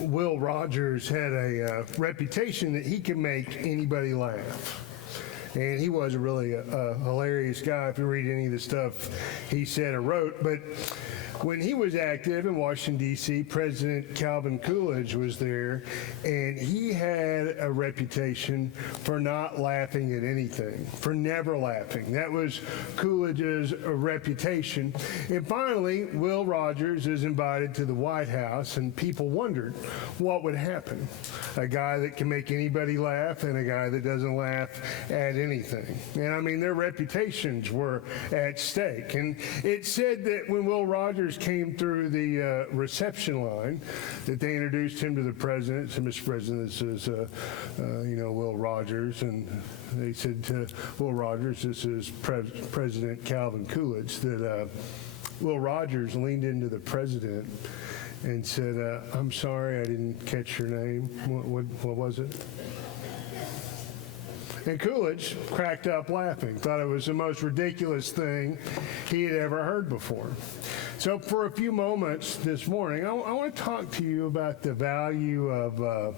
Will Rogers had a reputation that he could make anybody laugh. And he was really a hilarious guy if you read any of the stuff he said or wrote. But when he was active in Washington, D.C., President Calvin Coolidge was there, and he had a reputation for not laughing at anything, for never laughing. That was Coolidge's reputation. And finally, Will Rogers is invited to the White House, and people wondered what would happen. A guy that can make anybody laugh and a guy that doesn't laugh at anything. And I mean, their reputations were at stake. And it said that when Will Rogers came through the reception line, that they introduced him to the president. So, Mr. President, this is, Will Rogers. And they said to Will Rogers, this is President Calvin Coolidge, that Will Rogers leaned into the president and said, I'm sorry, I didn't catch your name. What was it? And Coolidge cracked up laughing, thought it was the most ridiculous thing he had ever heard before. So for a few moments this morning, I want to talk to you about the value of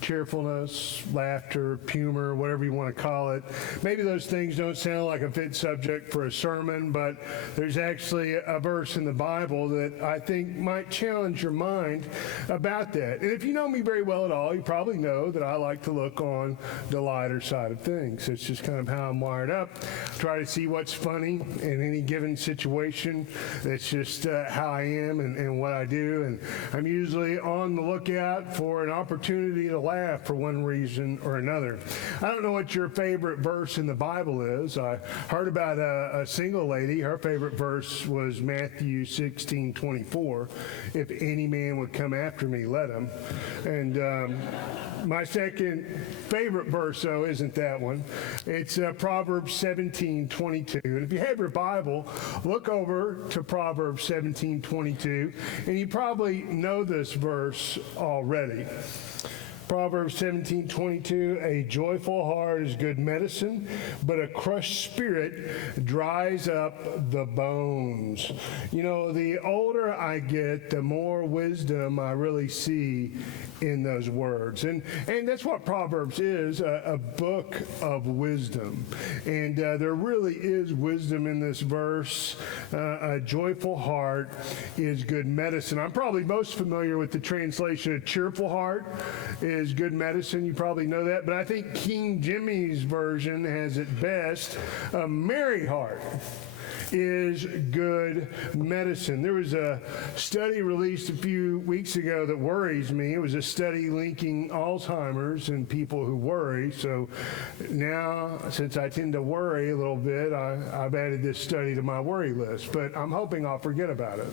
cheerfulness, laughter, humor, whatever you want to call it. Maybe those things don't sound like a fit subject for a sermon, but there's actually a verse in the Bible that I think might challenge your mind about that. And if you know me very well at all, you probably know that I like to look on the lighter side of things. It's just kind of how I'm wired up. Try to see what's funny in any given situation. That's just how I am and what I do. And I'm usually on the lookout for an opportunity to laugh for one reason or another. I don't know what your favorite verse in the Bible is. I heard about a single lady. Her favorite verse was Matthew 16:24. If any man would come after me, let him. And my second favorite verse, though, isn't that one. It's Proverbs 17:22. And if you have your Bible, look over to Proverbs 17:22, and you probably know this verse already. Proverbs 17:22, a joyful heart is good medicine, but a crushed spirit dries up the bones. You know, the older I get, the more wisdom I really see in those words. And that's what Proverbs is, a book of wisdom. And there really is wisdom in this verse. A joyful heart is good medicine. I'm probably most familiar with the translation of cheerful heart is good medicine. You probably know that. But I think King Jimmy's version has it best. A merry heart is good medicine. There was a study released a few weeks ago that worries me. It was a study linking Alzheimer's and people who worry. So now, since I tend to worry a little bit, I've added this study to my worry list. But I'm hoping I'll forget about it.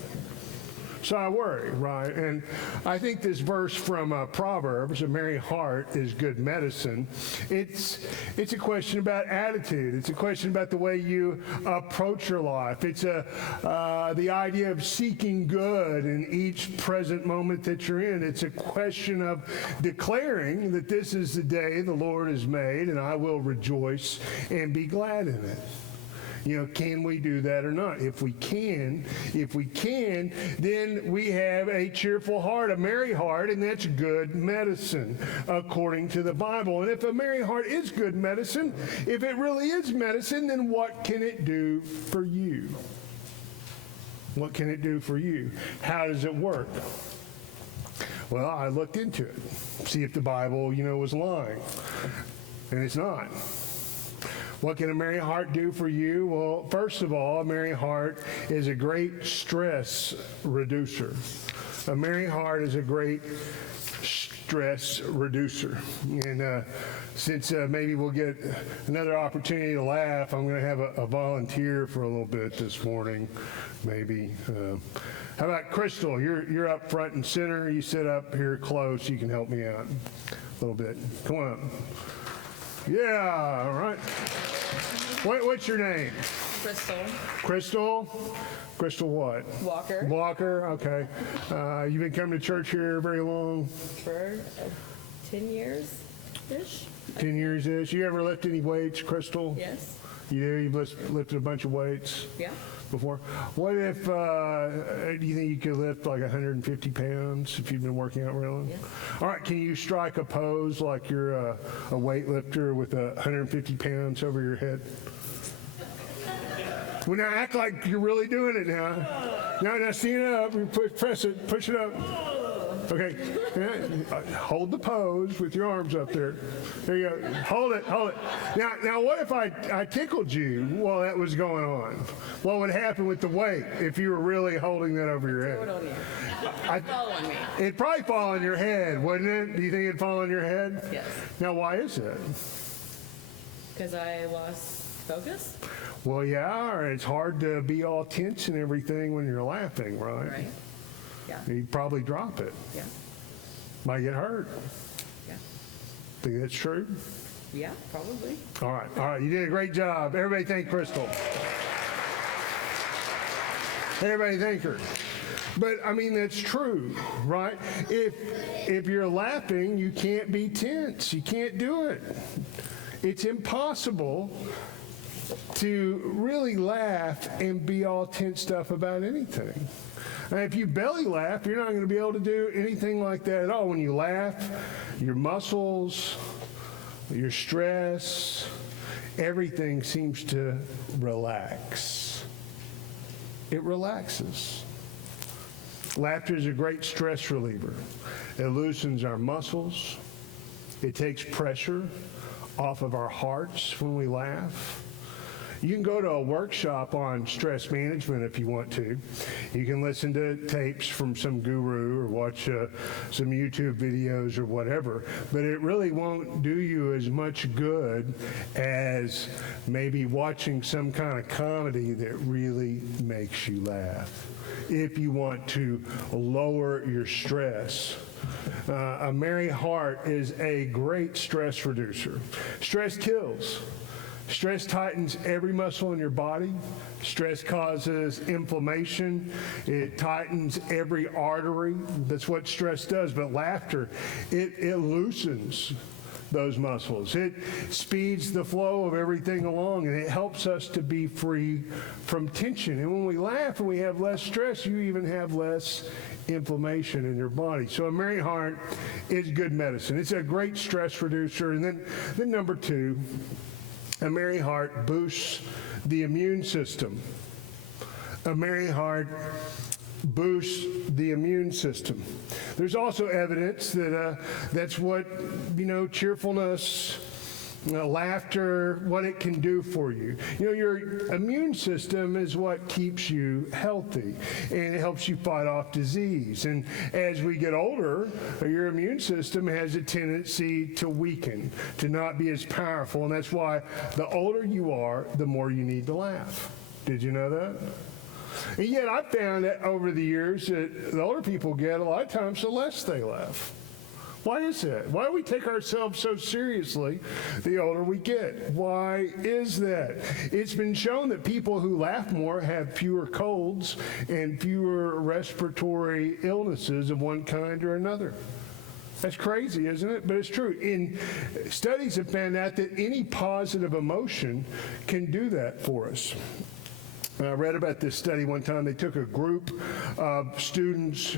So I worry, right? And I think this verse from Proverbs, a merry heart is good medicine, it's a question about attitude. It's a question about the way you approach your life. It's the idea of seeking good in each present moment that you're in. It's a question of declaring that this is the day the Lord has made, and I will rejoice and be glad in it. You know, can we do that or not? If we can, then we have a cheerful heart, a merry heart, and that's good medicine, according to the Bible. And if a merry heart is good medicine, if it really is medicine, then what can it do for you? What can it do for you? How does it work? Well, I looked into it, see if the Bible, was lying. And it's not. What can a merry heart do for you? Well, first of all, a merry heart is a great stress reducer. A merry heart is a great stress reducer. And since maybe we'll get another opportunity to laugh, I'm going to have a volunteer for a little bit this morning, maybe. How about Crystal? You're up front and center. You sit up here close. You can help me out a little bit. Come on up. Yeah, all right. What's your name? Crystal. Crystal? Crystal what? Walker. Walker, okay. You've been coming to church here very long? For 10 years-ish. 10 years-ish. You ever lift any weights, Crystal? Yes. You do? You've lifted a bunch of weights? Yeah. before. What if, do you think you could lift like 150 pounds if you've been working out real long? Yeah. All right, can you strike a pose like you're a weightlifter with 150 pounds over your head? Well, now act like you're really doing it now. Now stand up, press it, push it up. Okay, hold the pose with your arms up there. There you go. Hold it. Now, what if I tickled you while that was going on? What would happen with the weight if you were really holding that over your head? Throw it on you. Fall on me. It'd probably fall on your head, wouldn't it? Do you think it'd fall on your head? Yes. Now, why is that? Because I lost focus. Well, yeah, or it's hard to be all tense and everything when you're laughing, right? Right. Yeah. You'd probably drop it. Yeah. Might get hurt. Yeah. Think that's true? Yeah, probably. All right. You did a great job. Everybody thank Crystal. Everybody thank her. But I mean, that's true, right? If you're laughing, you can't be tense. You can't do it. It's impossible to really laugh and be all tensed up about anything. And if you belly laugh, you're not going to be able to do anything like that at all. When you laugh, your muscles, your stress, everything seems to relax. It relaxes. Laughter is a great stress reliever. It loosens our muscles. It takes pressure off of our hearts when we laugh. You can go to a workshop on stress management if you want to. You can listen to tapes from some guru or watch some YouTube videos or whatever, but it really won't do you as much good as maybe watching some kind of comedy that really makes you laugh. If you want to lower your stress, a merry heart is a great stress reducer. Stress kills. Stress tightens every muscle in your body. Stress causes inflammation. It tightens every artery. That's what stress does. But laughter, it loosens those muscles. It speeds the flow of everything along, and it helps us to be free from tension. And when we laugh and we have less stress, you even have less inflammation in your body. So a merry heart is good medicine. It's a great stress reducer. And then number two, a merry heart boosts the immune system. A merry heart boosts the immune system. There's also evidence that that's what, cheerfulness, laughter, what it can do for you. Your immune system is what keeps you healthy, and it helps you fight off disease. And as we get older, your immune system has a tendency to weaken, to not be as powerful, and that's why the older you are, the more you need to laugh. Did you know that? And yet I found that over the years that the older people get, a lot of times, the less they laugh. Why is that? Why do we take ourselves so seriously the older we get? Why is that? It's been shown that people who laugh more have fewer colds and fewer respiratory illnesses of one kind or another. That's crazy, isn't it? But it's true. Studies have found out that any positive emotion can do that for us. I read about this study one time. They took a group of students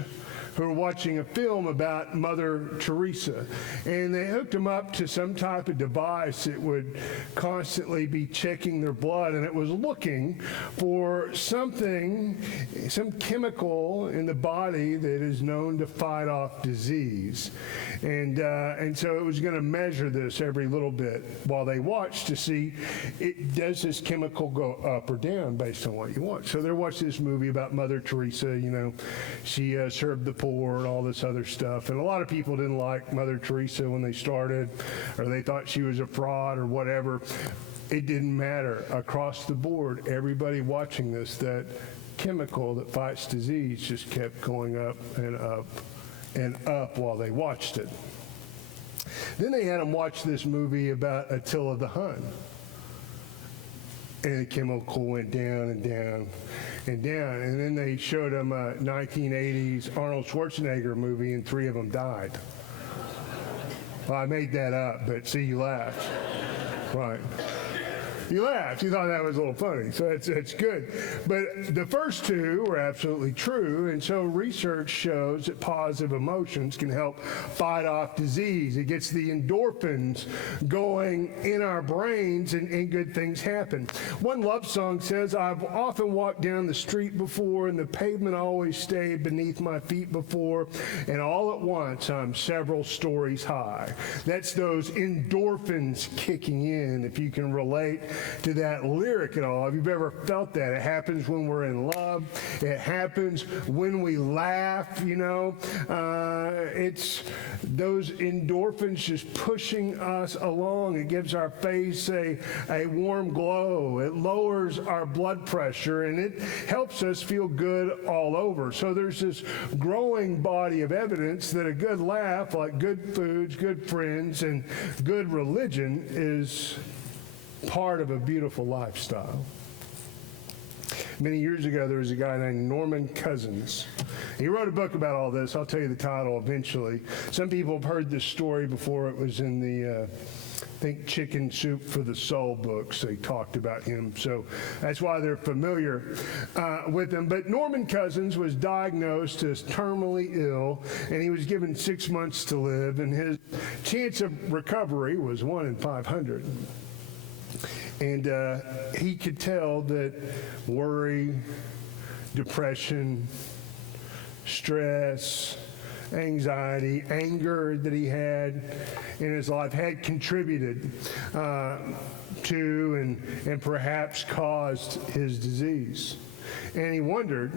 who were watching a film about Mother Teresa, and they hooked them up to some type of device that would constantly be checking their blood, and it was looking for some chemical in the body that is known to fight off disease. And so it was going to measure this every little bit while they watched to see, does this chemical go up or down based on what you watch. So they're watching this movie about Mother Teresa. She served the poor and all this other stuff. And a lot of people didn't like Mother Teresa when they started, or they thought she was a fraud or whatever. It didn't matter. Across the board, everybody watching this, that chemical that fights disease just kept going up and up and up while they watched it. Then they had them watch this movie about Attila the Hun. And the chemical went down and down and down. And then they showed them a 1980s Arnold Schwarzenegger movie, and 3 of them died. Well, I made that up, but see, you laughed. Right. You laughed. You thought that was a little funny. So that's good. But the first two were absolutely true. And so research shows that positive emotions can help fight off disease. It gets the endorphins going in our brains, and good things happen. One love song says, I've often walked down the street before, and the pavement always stayed beneath my feet before, and all at once I'm several stories high. That's those endorphins kicking in, if you can relate to that lyric at all. If you've ever felt that, it happens when we're in love. It happens when we laugh, you know. It's those endorphins just pushing us along. It gives our face a warm glow. It lowers our blood pressure, and it helps us feel good all over. So there's this growing body of evidence that a good laugh, like good foods, good friends, and good religion is part of a beautiful lifestyle. Many years ago, there was a guy named Norman Cousins. He wrote a book about all this. I'll tell you the title eventually. Some people have heard this story before. It was in the, I think, Chicken Soup for the Soul books. They talked about him. So that's why they're familiar with him. But Norman Cousins was diagnosed as terminally ill, and he was given 6 months to live, and his chance of recovery was 1 in 500. And he could tell that worry, depression, stress, anxiety, anger that he had in his life had contributed to and perhaps caused his disease. And he wondered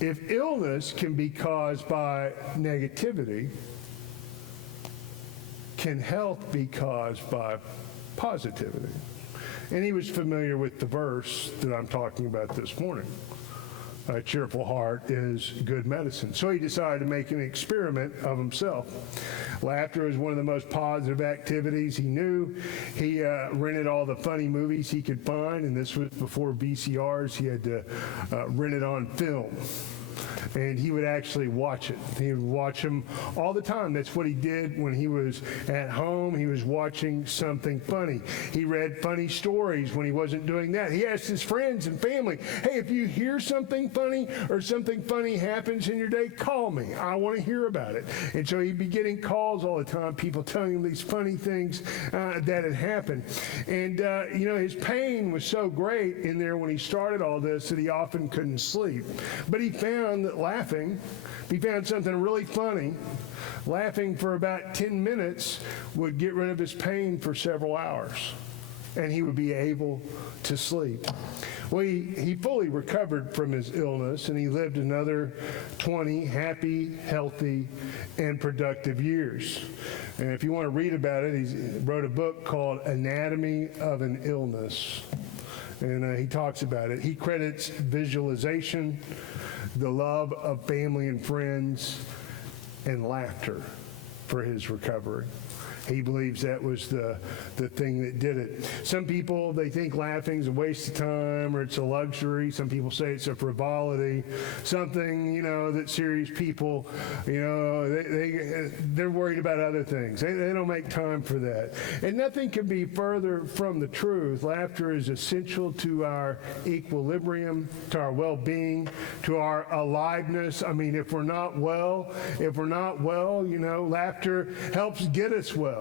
if illness can be caused by negativity, can health be caused by positivity? And he was familiar with the verse that I'm talking about this morning. A cheerful heart is good medicine. So he decided to make an experiment of himself. Laughter was one of the most positive activities he knew. He rented all the funny movies he could find, and this was before VCRs. He had to rent it on film. And he would actually watch it. He would watch them all the time. That's what he did when he was at home. He was watching something funny. He read funny stories when he wasn't doing that. He asked his friends and family, hey, if you hear something funny or something funny happens in your day, call me. I want to hear about it. And so he'd be getting calls all the time, people telling him these funny things that had happened. And, his pain was so great in there when he started all this that he often couldn't sleep. But he found that he found something really funny. Laughing for about 10 minutes would get rid of his pain for several hours, and he would be able to sleep. Well, he fully recovered from his illness, and he lived another 20 happy, healthy, and productive years. And if you want to read about it, he wrote a book called Anatomy of an Illness, and he talks about it. He credits visualization, the love of family and friends, and laughter for his recovery. He believes that was the thing that did it. Some people, they think laughing is a waste of time or it's a luxury. Some people say it's a frivolity, something, that serious people, they're worried about other things. They don't make time for that. And nothing can be further from the truth. Laughter is essential to our equilibrium, to our well-being, to our aliveness. I mean, if we're not well, laughter helps get us well.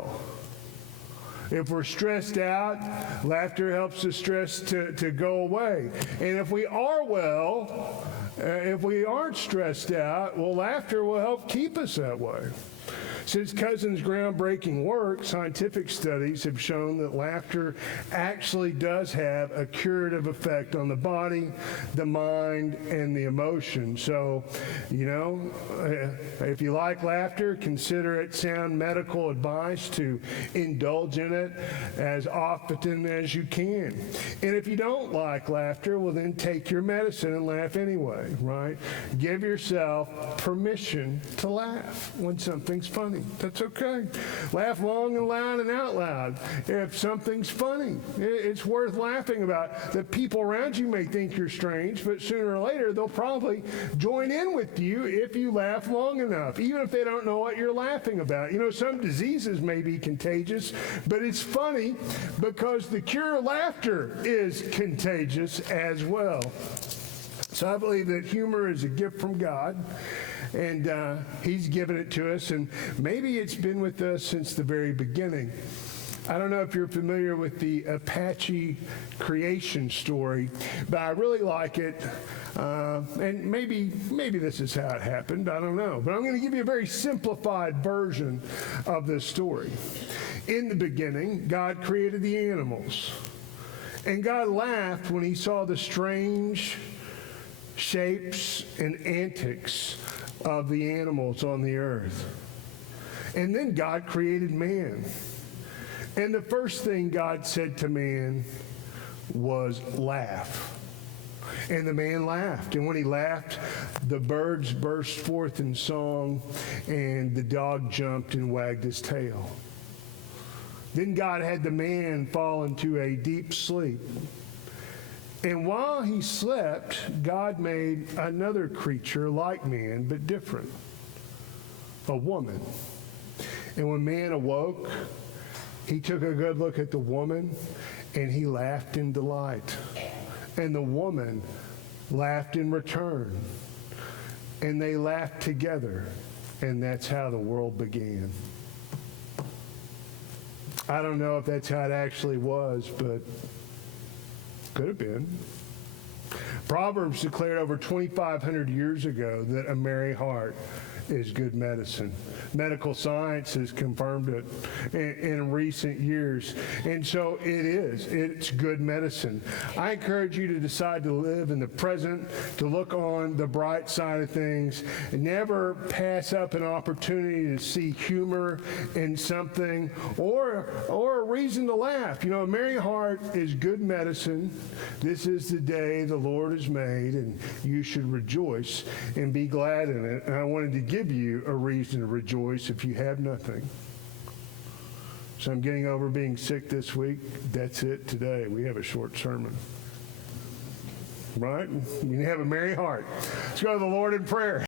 If we're stressed out, laughter helps the stress to go away. And if we are well, if we aren't stressed out, well, laughter will help keep us that way. Since Cousins' groundbreaking work, scientific studies have shown that laughter actually does have a curative effect on the body, the mind, and the emotion. So, if you like laughter, consider it sound medical advice to indulge in it as often as you can. And if you don't like laughter, well, then take your medicine and laugh anyway, right? Give yourself permission to laugh when something's funny. funny. That's okay. Laugh long and loud and out loud. If something's funny, it's worth laughing about. The people around you may think you're strange, but sooner or later they'll probably join in with you if you laugh long enough, even if they don't know what you're laughing about. You know, some diseases may be contagious, but it's funny because the cure of laughter is contagious as well. So I believe that humor is a gift from God, and He's given it to us, and maybe it's been with us since the very beginning. I don't know if you're familiar with the Apache creation story, but I really like it. And maybe this is how it happened. I don't know. But I'm going to give you a very simplified version of this story. In the beginning, God created the animals. And God laughed when He saw the strange shapes and antics of the animals on the earth. And then God created man. And the first thing God said to man was, laugh. And the man laughed. And when he laughed, the birds burst forth in song, and the dog jumped and wagged his tail. Then God had the man fall into a deep sleep. And while he slept, God made another creature like man, but different, a woman. And when man awoke, he took a good look at the woman, and he laughed in delight. And the woman laughed in return. And they laughed together. And that's how the world began. I don't know if that's how it actually was, but could have been. Proverbs declared over 2,500 years ago that a merry heart is good medicine. Medical science has confirmed it in recent years. And so it is. It's good medicine. I encourage you to decide to live in the present, to look on the bright side of things, and never pass up an opportunity to see humor in something or a reason to laugh. You know, a merry heart is good medicine. This is the day the Lord has made, and you should rejoice and be glad in it. And I wanted to give you a reason to rejoice if you have nothing. So I'm getting over being sick this week. That's it today. We have a short sermon. Right? You have a merry heart. Let's go to the Lord in prayer.